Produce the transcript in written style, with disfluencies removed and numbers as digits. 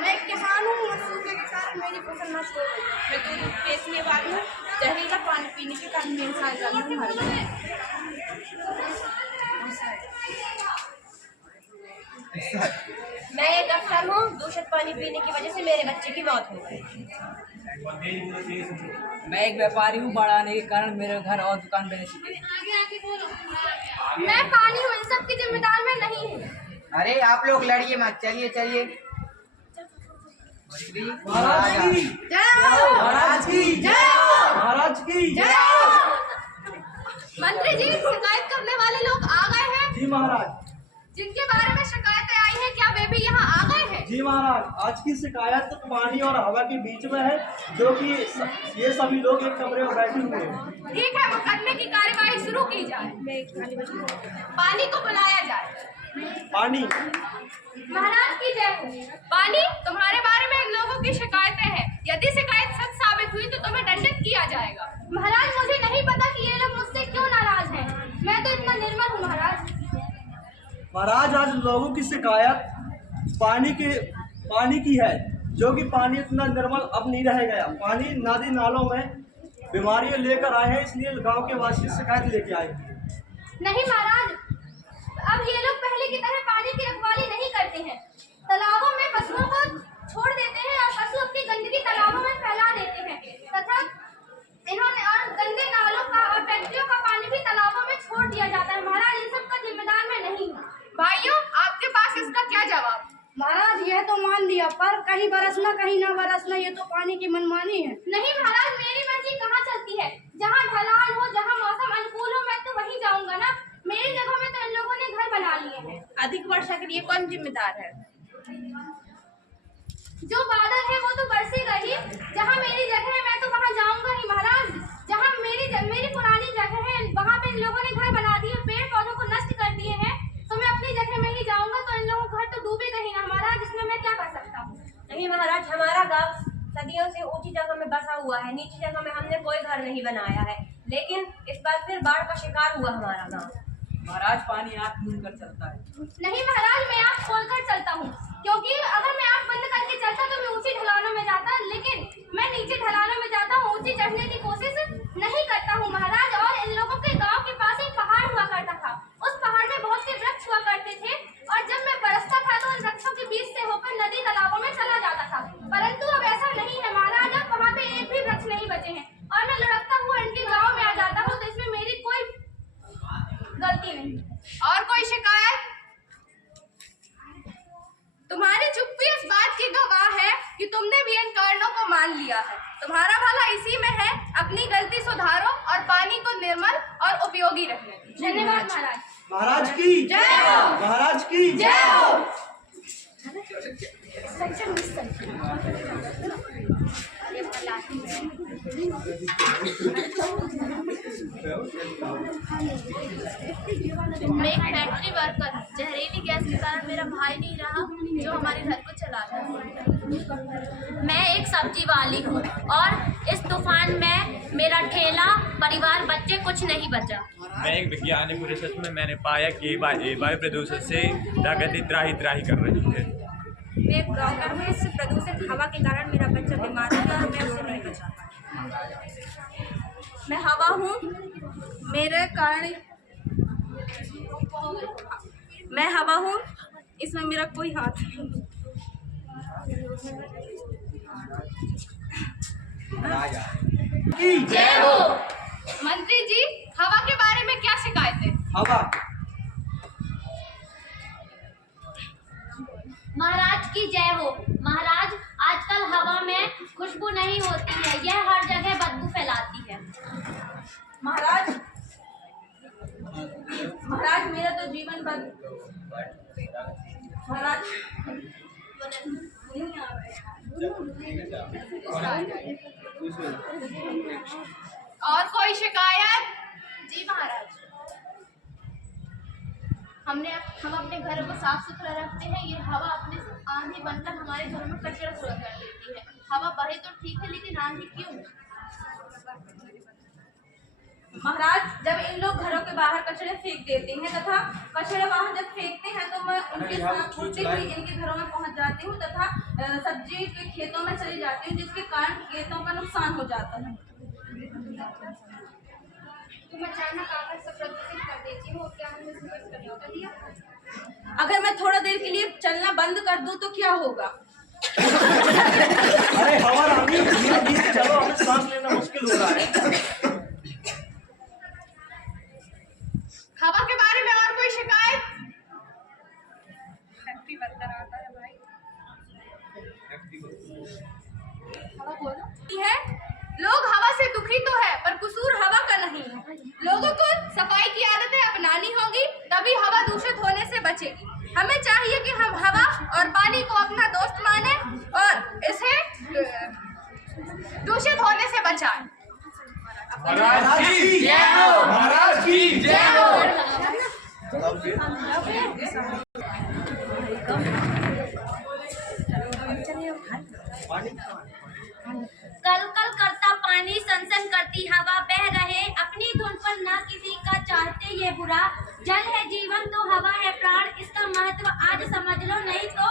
मैं एक किसान हूँ और सूखे के कारण मेरी फसल नष्ट हो गई है। मैं दूध बेचने वाली हूँ, जहरीला पानी पीने के कारण मेरे साथ जानवर मर गए। मैं एक अफसर हूँ, दूषित पानी पीने की वजह से मेरे बच्चे की मौत हो गई। मैं एक व्यापारी हूँ, बाढ़ आने के कारण मेरे घर और दुकान बह चुके हैं। मैं पानी हूँ, इन सब की जिम्मेदार मैं नहीं हूँ। अरे आप लोग लड़िए मत, चलिए चलिए। महाराज की जय हो! महाराज की जय हो! महाराज की जय हो! मंत्री जी, शिकायत करने वाले लोग आ गए हैं। जी महाराज। जिनके बारे में शिकायतें आई हैं, क्या वे भी यहाँ आ गए हैं? जी महाराज, आज की शिकायत तो पानी और हवा के बीच में है, जो कि ये सभी लोग एक कमरे में बैठे हुए हैं। ठीक है, मुकदमे की कार्यवाही शुरू की जाए। पानी को बुलाया जाए। पानी। महाराज की जय हो। पानी, तुम्हारे बारे में इन लोगों की शिकायतें हैं। यदि शिकायत सच साबित हुई तो तुम्हें दंडित किया जाएगा। महाराज, मुझे नहीं पता कि ये लोग मुझसे क्यों नाराज हैं। मैं तो इतना निर्मल हूँ महाराज। महाराज, आज लोगों की शिकायत पानी की है, जो कि पानी इतना निर्मल अब नहीं रह गया। पानी नदी नालों में बीमारियां लेकर आए हैं, इसलिए गांव के वासी शिकायत लेके आए। नहीं महाराज, अब ये लोग पहले की तरह पानी की रखवाली नहीं करते हैं। तालाबों में पशुओं को छोड़ देते हैं और पशु अपनी गंदगी तालाबों में फैला देते हैं तथा इन्होंने और गंदे नालों का और फैक्ट्रियों का पानी भी तालाबों में छोड़ दिया जाता है। महाराज, इन सब का जिम्मेदार मैं नहीं हूँ। भाइयों, आपके पास इसका क्या जवाब? महाराज, यह तो मान लिया, पर कहीं बरसना कहीं ना बरसना, ये तो पानी की मनमानी है। नहीं महाराज, मेरी मर्जी कहाँ चलती है? जहाँ ढलान हो, जहाँ मौसम अनुकूल हो, मैं तो वहीं जाऊंगा ना। मेरी जगह में तो इन लोगों ने घर बना लिए हैं। अधिक वर्षा के लिए कौन जिम्मेदार है? जो बादल है वो तो बरसेगा ही। जहाँ मेरी जगह है मैं तो वहाँ जाऊंगा ही महाराज। जहाँ मेरी पुरानी जगह है वहाँ पे इन लोगों ने घर बना दिए, पेड़ पौधों को नष्ट कर दिए हैं, तो मैं अपनी जगह में ही जाऊंगा। तो इन लोगों का घर तो डूबेगा ही ना महाराज, इसमें मैं क्या कर सकता हूँ? नहीं महाराज, हमारा गांव सदियों से ऊंची जगह में बसा हुआ है, नीची जगह में हमने कोई घर नहीं बनाया है, लेकिन इस बार फिर बाढ़ का शिकार हुआ हमारा गांव। महाराज, पानी आँख मूंद कर चलता है। नहीं महाराज, मैं आँख खोलकर चलता हूँ, क्योंकि अगर मैं आँख बंद करके चलता तो मैं ऊंची ढलानों में जाता, लेकिन मैं नीचे ढलानों में जाता हूँ, ऊंची चढ़ने की कोशिश नहीं करता हूँ महाराज। और इन लोगों के गांव के पास एक पहाड़ हुआ करता था, उस पहाड़ में बहुत से वृक्ष हुआ करते थे, और जब मैं बरसता था तो उन वृक्षों के बीच से होकर नदी तालाबों में चला जाता था। परंतु अब ऐसा नहीं है महाराज, अब वहाँ पे एक भी वृक्ष नहीं बचे हैं, और मैं लुढ़कता हुआ इनके गाँव में आ जाता हूँ, तो इसमें मेरी कोई गलती नहीं। और कोई शिकायत? तुम्हारी चुप्पी इस बात की गवाह है कि तुमने भी इन कारणों को मान लिया है। तुम्हारा भला इसी में है, अपनी गलती सुधारो और पानी को निर्मल और उपयोगी रखने। धन्यवाद महाराज। महाराज की जय हो। महाराज की जय हो। मैं एक फैक्ट्री वर्कर, जहरीली गैस के कारण मेरा भाई नहीं रहा जो हमारे घर को चलाता है। मैं एक सब्जी वाली हूँ और इस तूफान में मेरा ठेला, परिवार, बच्चे कुछ नहीं बचा। मैं एक वैज्ञानिक रिसर्च में मैंने पाया कि वायु प्रदूषण से प्रगति त्राही कर रही है। मैं एक ब्लॉगर हूँ, इस प्रदूषित हवा के कारण मेरा बच्चा बीमार हो गया और मैं उसे नहीं बचा पाया। मैं हवा हूँ, मेरे कारण मैं हवा हूँ, इसमें मेरा कोई हाथ नहीं। जय हो। मंत्री जी, हवा के बारे में क्या शिकायत है? हवा। महाराज की जय हो। महाराज, आजकल हवा में खुशबू नहीं होती है, यह हर जगह बदबू फैलाती है। महाराज, मेरा तो जीवन महाराज और कोई शिकायत? जी महाराज, हम अपने घरों को साफ सुथरा रखते हैं, ये हवा अपने आंधी बनकर हमारे घरों में कचरा पूरा कर देती है। हवा बहे तो ठीक है, लेकिन आंधी क्यों? महाराज, जब इन लोग घरों के बाहर कचरे फेंक देते हैं तथा कचरे वहाँ जब फेंकते हैं तो मैं उनके साथ उड़ती हुई इनके घरों में पहुँच जाती हूँ तथा सब्जी के खेतों में चली जाती हूँ, जिसके कारण खेतों का नुकसान हो जाता है। तुम अचानक आकर सब प्रदूषित कर देती हो, क्या हमें इसमें कुछ करने होगा दिया? अगर मैं थोड़ा देर के लिए चलना बंद कर दूं तो क्या होगा? अरे हवा रानी, धीरे धीरे चलो, हमें सांस लेना मुश्किल हो रहा है। हवा के बारे में और कोई शिकायत? है लोग हवा से दुखी तो है, पर कसूर हवा का नहीं। लोगों को सफाई की आदतें अपनानी होगी, तभी हवा दूषित होने से बचेगी। हमें चाहिए कि हम हवा और पानी को अपना दोस्त माने और इसे दूषित होने से बचाएं। महाराज की जय हो, महाराज की जय हो। कल कल करता पानी, सनसन करती हवा, बह रहे अपनी धुन पर, ना किसी का चाहते ये बुरा। जल है जीवन तो हवा है प्राण, इसका महत्व आज समझ लो, नहीं तो